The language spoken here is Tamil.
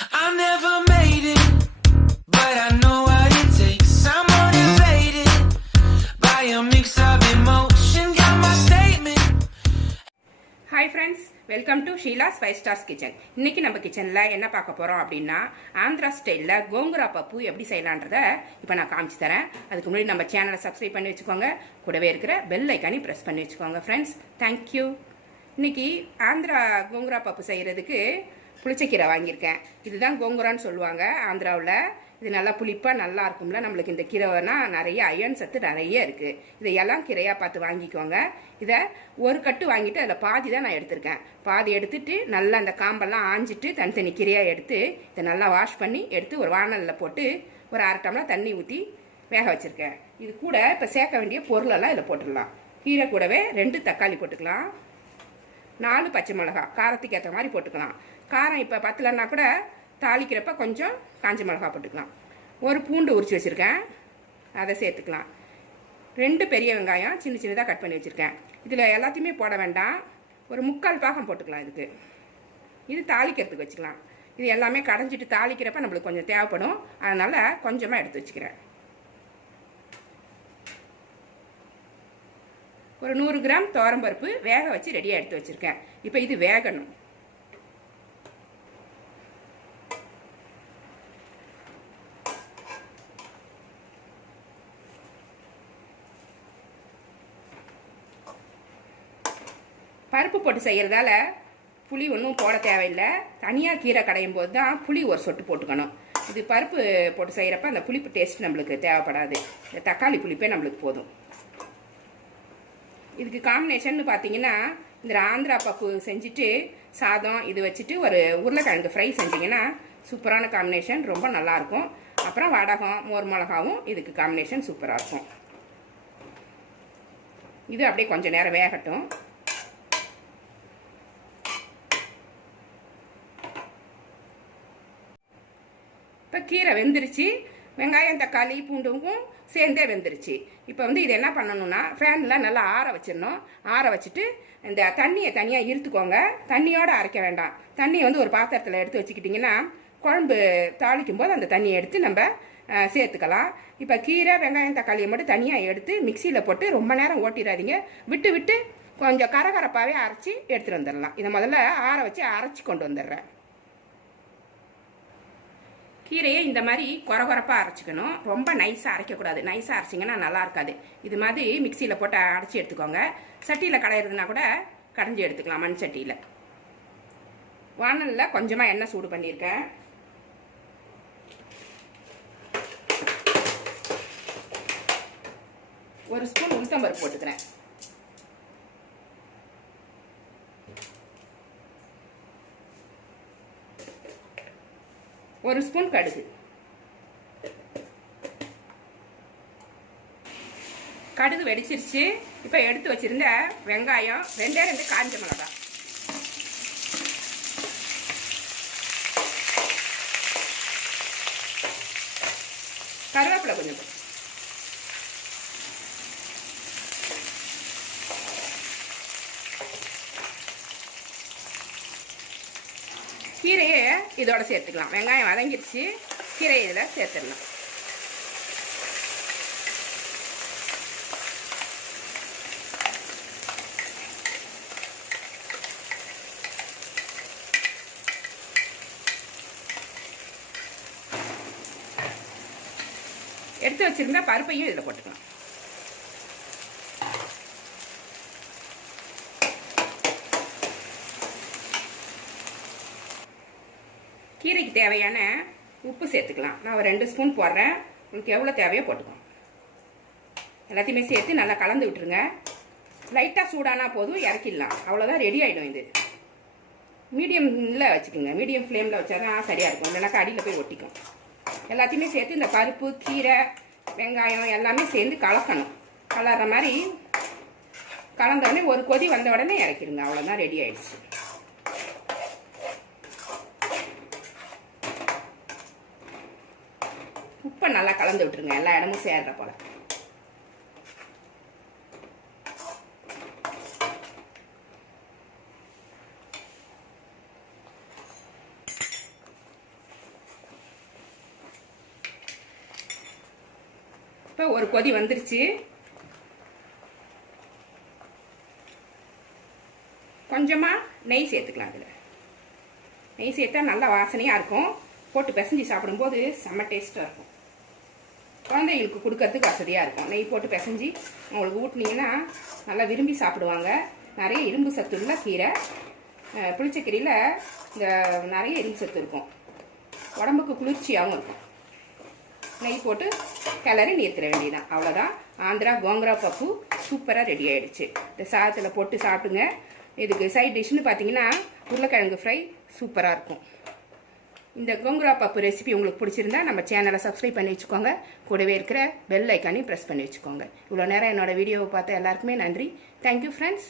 I never made it, but I know what it takes. I'm motivated by a mix of emotion. Got my statement. Hi friends welcome to Sheela's five stars kitchen இன்னைக்கு நம்ம கிச்சனில் என்ன பார்க்க போகிறோம் அப்படின்னா ஆந்திரா ஸ்டைலில் கோங்குரா பப்பு எப்படி செய்யலான்றதை இப்போ நான் காமிச்சு தரேன் அதுக்கு முன்னாடி நம்ம சேனலை சப்ஸ்கிரைப் பண்ணி வச்சுக்கோங்க கூடவே இருக்கிற பெல் ப்ரெஸ் பண்ணி வச்சுக்கோங்க ஃப்ரெண்ட்ஸ் தேங்க்யூ இன்னைக்கு ஆந்திரா கோங்குரா பப்பு செய்கிறதுக்கு புளிச்சக்கீரை வாங்கியிருக்கேன். இதுதான் கோங்குரான்னு சொல்லுவாங்க ஆந்திராவில். இது நல்லா புளிப்பாக நல்லா இருக்கும்ல. நம்மளுக்கு இந்த கீரைனா நிறைய அயன் சத்து நிறைய இருக்குது இதை எல்லாம் கீரையாக பார்த்து வாங்கிக்கோங்க. இதை ஒரு கட்டு வாங்கிட்டு அதில் பாதி தான் நான் எடுத்திருக்கேன். பாதி எடுத்துட்டு நல்லா அந்த காம்பெல்லாம் ஆஞ்சிட்டு தனித்தனி கீரையாக எடுத்து இதை நல்லா வாஷ் பண்ணி எடுத்து ஒரு வானலில் போட்டு ஒரு அரை டம்ளர் தண்ணி ஊற்றி வேக வச்சுருக்கேன். இது கூட இப்போ சேர்க்க வேண்டிய பொருளெல்லாம் இதில் போட்டுடலாம். கீரை கூடவே ரெண்டு தக்காளி போட்டுக்கலாம். நாலு பச்சை மிளகா காரத்துக்கு ஏற்ற மாதிரி போட்டுக்கலாம். காரம் இப்போ பத்தலைன்னா கூட தாளிக்கிறப்ப கொஞ்சம் காஞ்ச மிளகா போட்டுக்கலாம். ஒரு பூண்டு உரிச்சு வச்சுருக்கேன். அதை சேர்த்துக்கலாம். ரெண்டு பெரிய வெங்காயம் சின்ன சின்னதாக கட் பண்ணி வச்சுருக்கேன். இதில் எல்லாத்தையுமே போட வேண்டாம். ஒரு முக்கால் பாகம் போட்டுக்கலாம் இதுக்கு. இது தாளிக்கிறதுக்கு வச்சுக்கலாம். இது எல்லாமே கடைஞ்சிட்டு தாளிக்கிறப்ப நம்மளுக்கு கொஞ்சம் தேவைப்படும். அதனால் கொஞ்சமாக எடுத்து வச்சுக்கிறேன். ஒரு நூறு கிராம் துவரம்பருப்பு வேக வச்சு ரெடியாக எடுத்து வச்சுருக்கேன். இப்போ இது வேகணும். பருப்பு போட்டு செய்கிறதால புளி ஒன்றும் போட தேவையில்லை. தனியாக கீரை கடையும் போது தான் புளி ஒரு சொட்டு போட்டுக்கணும். இது பருப்பு போட்டு செய்கிறப்ப அந்த புளிப்பு டேஸ்ட் நம்மளுக்கு தேவைப்படாது. இந்த தக்காளி புளிப்பே நம்மளுக்கு போதும். இதுக்கு காம்பினேஷன் பார்த்தீங்கன்னா இந்த ஆந்திரா பப்பு செஞ்சுட்டு சாதம் இது வச்சுட்டு ஒரு உருளைக்கிழங்கு ஃப்ரை செஞ்சிங்கன்னா சூப்பரான காம்பினேஷன் ரொம்ப நல்லாயிருக்கும். அப்புறம் வடகம் மோர் மிளகாவும் இதுக்கு காம்பினேஷன் சூப்பராக இருக்கும். இது அப்படியே கொஞ்சம் நேரம் வேகட்டும். இப்போ கீரை வெந்துருச்சு. வெங்காயம் தக்காளி பூண்டுக்கும் சேர்ந்தே வெந்துருச்சு. இப்போ வந்து இது என்ன பண்ணணும்னா ஃபேனில் நல்லா ஆற வச்சிடணும். ஆற வச்சுட்டு இந்த தண்ணியை தனியாக இருத்துக்கோங்க தண்ணியோடு அரைக்க வேண்டாம். தண்ணியை வந்து ஒரு பாத்திரத்தில் எடுத்து வச்சுக்கிட்டிங்கன்னா குழம்பு தாளிக்கும் போது அந்த தண்ணியை எடுத்து நம்ம சேர்த்துக்கலாம். இப்போ கீரை வெங்காயம் தக்காளியை மட்டும் தனியாக எடுத்து மிக்சியில் போட்டு ரொம்ப நேரம் ஓட்டிடாதீங்க. விட்டு விட்டு கொஞ்சம் கரகரப்பாகவே அரைச்சி எடுத்துகிட்டு வந்துடலாம். இதை முதல்ல ஆற வச்சு அரைச்சி கொண்டு வந்துடுறேன். கீரையை இந்த மாதிரி கொரகொரப்பாக அரைச்சிக்கணும். ரொம்ப நைஸாக அரைக்கக்கூடாது. நைஸாக அரைச்சிங்கன்னா நல்லா இருக்காது. இது மாதிரி மிக்சியில் போட்டு அரைச்சி எடுத்துக்கோங்க. சட்டியில் கடையிறதுனா கூட கடைஞ்சி எடுத்துக்கலாம் மண் சட்டியில். வானலில் கொஞ்சமாக எண்ணெய் சூடு பண்ணியிருக்கேன். ஒரு ஸ்பூன் உளுத்தம்பருப்பு போட்டுக்கிறேன். ஒரு ஸ்பூன் கடுகு. கடுகு வெடிச்சிருச்சு. இப்போ எடுத்து வச்சிருந்த வெங்காயம் ரெண்டே ரெண்டு காஞ்ச மிளகாய் கருவேப்பிலை கொஞ்சம் போடு. கீரையை இதோட சேர்த்துக்கலாம். வெங்காயம் வதங்கிடுச்சு. கீரையை இதில் சேர்த்துடலாம். எடுத்து வச்சுருந்தா பருப்பையும் இதில் போட்டுக்கலாம். கீரைக்கு தேவையான உப்பு சேர்த்துக்கலாம். நான் ஒரு ரெண்டு ஸ்பூன் போடுறேன். உங்களுக்கு எவ்வளோ தேவையோ போட்டுக்கோங்க. எல்லாத்தையுமே சேர்த்து நல்லா கலந்து விட்டுருங்க. லைட்டாக சூடானா போதும் இறக்கிடலாம். அவ்வளோதான் ரெடி ஆகிடும் இது. மீடியமில் வச்சுக்கோங்க. மீடியம் ஃப்ளேமில் வச்சா தான் சரியாக இருக்கும். இல்லைனாக்கா அடியில் போய் ஒட்டிக்கும். எல்லாத்தையுமே சேர்த்து இந்த பருப்பு கீரை வெங்காயம் எல்லாமே சேர்ந்து கலக்கணும். கலர்ற மாதிரி கலந்த உடனே ஒரு கொதி வந்த உடனே இறக்கிடுங்க. அவ்வளோதான் ரெடி ஆயிடுச்சு. இப்போ நல்லா கலந்து விட்டுருங்க. எல்லா இடமும் சேர்ற போல். இப்போ ஒரு கொதி வந்துருச்சு. கொஞ்சமாக நெய் சேர்த்துக்கலாம் அதில். நெய் சேர்த்தா நல்லா வாசனையாக இருக்கும். போட்டு பிசைஞ்சு சாப்பிடும்போது செம்ம டேஸ்ட்டாக இருக்கும். குழந்தைங்களுக்கு கொடுக்கறதுக்கு வசதியாக இருக்கும். நெய் போட்டு பிசைஞ்சு அவங்களுக்கு ஊட்டினீங்கன்னா நல்லா விரும்பி சாப்பிடுவாங்க. நிறைய இரும்பு சத்துள்ள கீரை புளிச்சக்கீரையில் இந்த நிறைய இரும்பு சத்து இருக்கும். உடம்புக்கு குளிர்ச்சியாகவும் இருக்கும். நெய் போட்டு கிளறி நீர்த்திட வேண்டியதான் அவ்வளோதான் ஆந்திரா கோங்கரா பப்பு சூப்பராக ரெடி ஆகிடுச்சு இந்த சாதத்தில் போட்டு சாப்பிடுங்க. இதுக்கு சைட் டிஷ்ஷுன்னு பார்த்தீங்கன்னா உருளைக்கிழங்கு ஃப்ரை சூப்பராக இருக்கும். இந்த கோங்குரா பப்பு ரெசிபி உங்களுக்கு பிடிச்சிருந்தா நம்ம சேனலை சப்ஸ்கிரைப் பண்ணி வச்சுக்கோங்க. கூடவே இருக்கிற பெல் ஐக்கானையும் ப்ரெஸ் பண்ணி வச்சுக்கோங்க. இவ்வளோ நேரம் என்னோட வீடியோவை பார்த்த எல்லாருக்குமே நன்றி. Thank you friends